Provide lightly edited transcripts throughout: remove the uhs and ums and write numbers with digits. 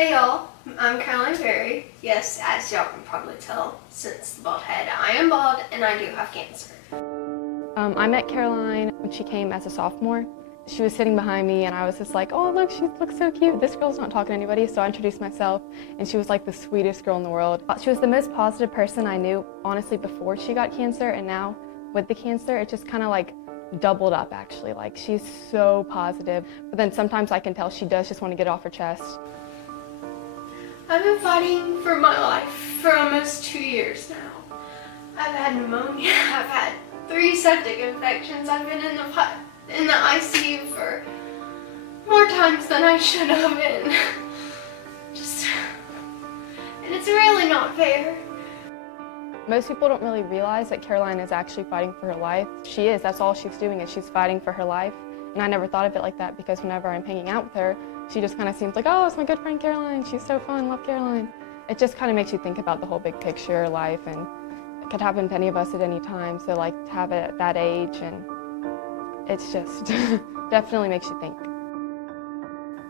Hey y'all, I'm Caroline Berry. Yes, as y'all can probably tell since the bald head, I am bald and I do have cancer. I met Caroline when she came as a sophomore. She was sitting behind me and I was just like, oh look, she looks so cute. This girl's not talking to anybody, so I introduced myself and she was like the sweetest girl in the world. She was the most positive person I knew, honestly, before she got cancer, and now with the cancer, it just kind of like doubled up actually. Like, she's so positive, but then sometimes I can tell she does just want to get it off her chest. I've been fighting for my life for almost 2 years now. I've had pneumonia, I've had 3 septic infections, I've been in the ICU for more times than I should have been. And it's really not fair. Most people don't really realize that Caroline is actually fighting for her life. She is, that's all she's doing, is she's fighting for her life. And I never thought of it like that, because whenever I'm hanging out with her, she just kind of seems like, oh, it's my good friend Caroline, she's so fun, love Caroline. It just kind of makes you think about the whole big picture of life, and it could happen to any of us at any time, so like to have it at that age, and it's just definitely makes you think.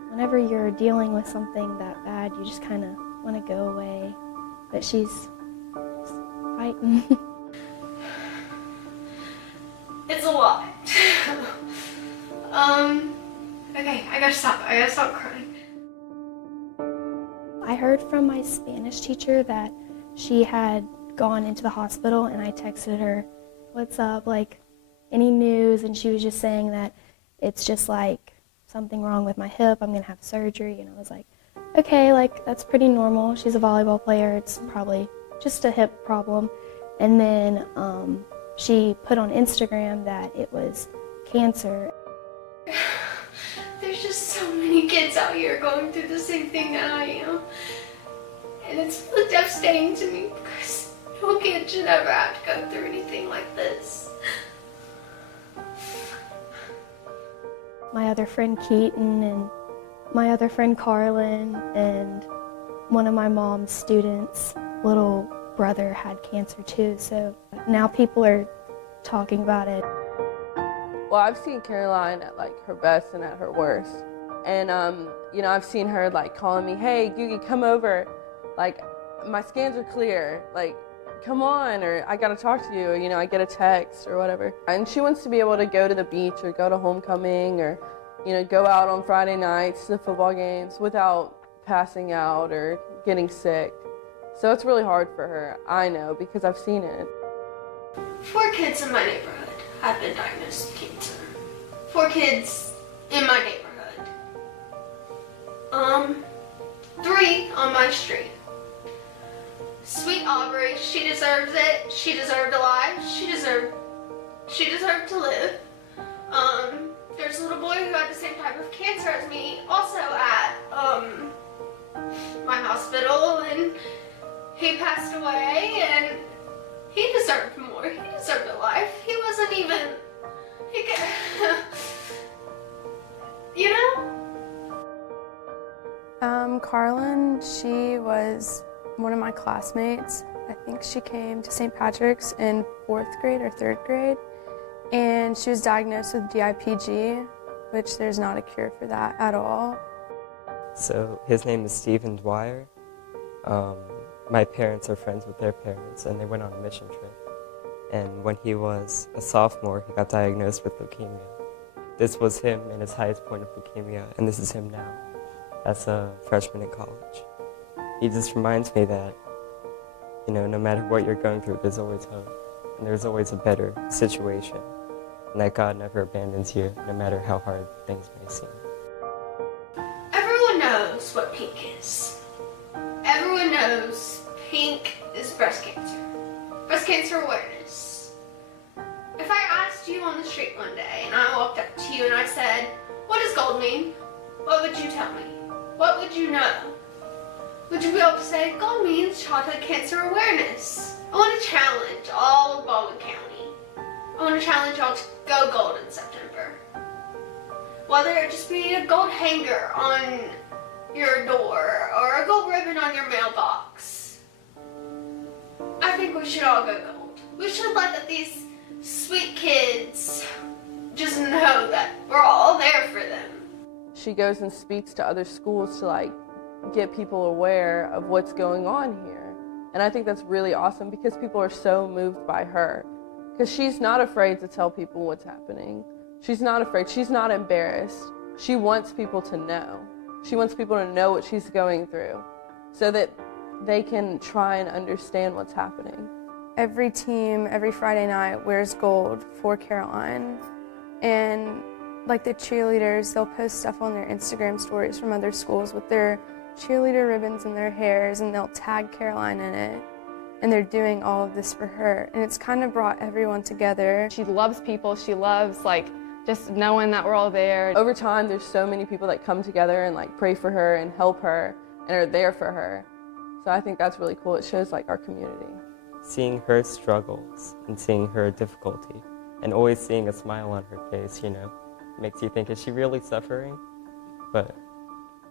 Whenever you're dealing with something that bad, you just kind of want to go away, but she's fighting. It's a lot. Okay, I gotta stop crying. I heard from my Spanish teacher that she had gone into the hospital, and I texted her, what's up, like, any news? And she was just saying that it's just like something wrong with my hip, I'm gonna have surgery. And I was like, okay, like, that's pretty normal. She's a volleyball player, it's probably just a hip problem. And then she put on Instagram that it was cancer. There's just so many kids out here going through the same thing that I am. And it's really devastating to me, because no kid should ever have to go through anything like this. My other friend Keaton and my other friend Carlin and one of my mom's students' little brother had cancer too, so now people are talking about it. Well, I've seen Caroline at like her best and at her worst. And you know, I've seen her like calling me, hey, Gugi, come over. Like, my scans are clear. Like, come on, or I gotta talk to you. You know, I get a text or whatever. And she wants to be able to go to the beach or go to homecoming, or, you know, go out on Friday nights to the football games without passing out or getting sick. So it's really hard for her, I know, because I've seen it. 4 kids in my neighborhood have been diagnosed with cancer. 4 kids in my neighborhood. 3 on my street. Sweet Aubrey, she deserves it. She deserved a life. She deserved to live. There's a little boy who had the same type of cancer as me, also at my hospital, and he passed away, and he deserved more. He deserved a life. He wasn't even, you know? Carlin, she was one of my classmates. I think she came to St. Patrick's in 4th grade or 3rd grade, and she was diagnosed with DIPG, which there's not a cure for that at all. So his name is Stephen Dwyer. My parents are friends with their parents, and they went on a mission trip. And when he was a sophomore, he got diagnosed with leukemia. This was him in his highest point of leukemia, and this is him now as a freshman in college. He just reminds me that, you know, no matter what you're going through, there's always hope, and there's always a better situation, and that God never abandons you, no matter how hard things may seem. Everyone knows what pink is. Everyone knows pink is breast cancer. Breast cancer awareness. If I asked you on the street one day and I walked up to you and I said, what does gold mean? What would you tell me? What would you know? Would you be able to say, gold means childhood cancer awareness? I want to challenge all of Baldwin County. I want to challenge y'all to go gold in September. Whether it just be a gold hanger on your door or a gold ribbon on your mailbox. I think we should all go gold. We should let these sweet kids just know that we're all there for them. She goes and speaks to other schools to like get people aware of what's going on here. And I think that's really awesome because people are so moved by her. Because she's not afraid to tell people what's happening. She's not afraid. She's not embarrassed. She wants people to know. She wants people to know what she's going through so that they can try and understand what's happening. Every team, every Friday night, wears gold for Caroline. And like the cheerleaders, they'll post stuff on their Instagram stories from other schools with their cheerleader ribbons in their hairs, and they'll tag Caroline in it. And they're doing all of this for her. And it's kind of brought everyone together. She loves people. She loves, like, just knowing that we're all there. Over time, there's so many people that come together and, like, pray for her and help her and are there for her. So I think that's really cool. It shows, like, our community. Seeing her struggles and seeing her difficulty and always seeing a smile on her face, you know, makes you think, is she really suffering? But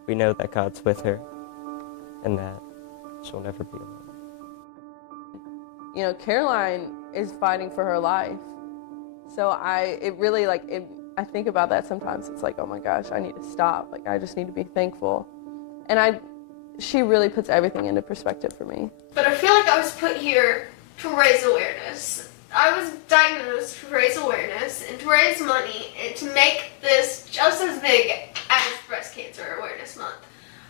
we know that God's with her and that she'll never be alone. You know, Caroline is fighting for her life. So I think about that sometimes. It's like, oh my gosh, I need to stop. Like, I just need to be thankful. And she really puts everything into perspective for me. But I feel like I was put here to raise awareness. I was diagnosed to raise awareness and to raise money and to make this just as big as Breast Cancer Awareness Month.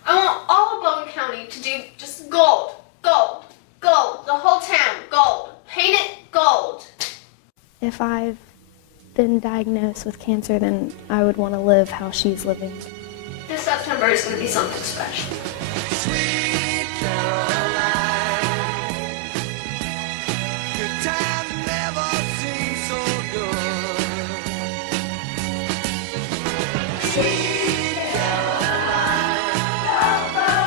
I want all of Baldwin County to do just gold, gold, gold, the whole town, gold. Paint it gold. If I've been diagnosed with cancer, then I would want to live how she's living. This September is going to be something special. Sweet Caroline, good times never seem so good. Sweet Caroline, good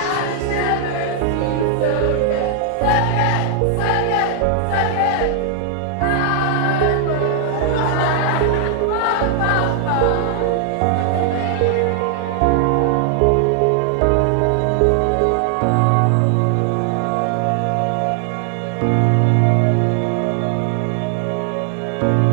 times never seem so good. So good, so good, so good. Thank you.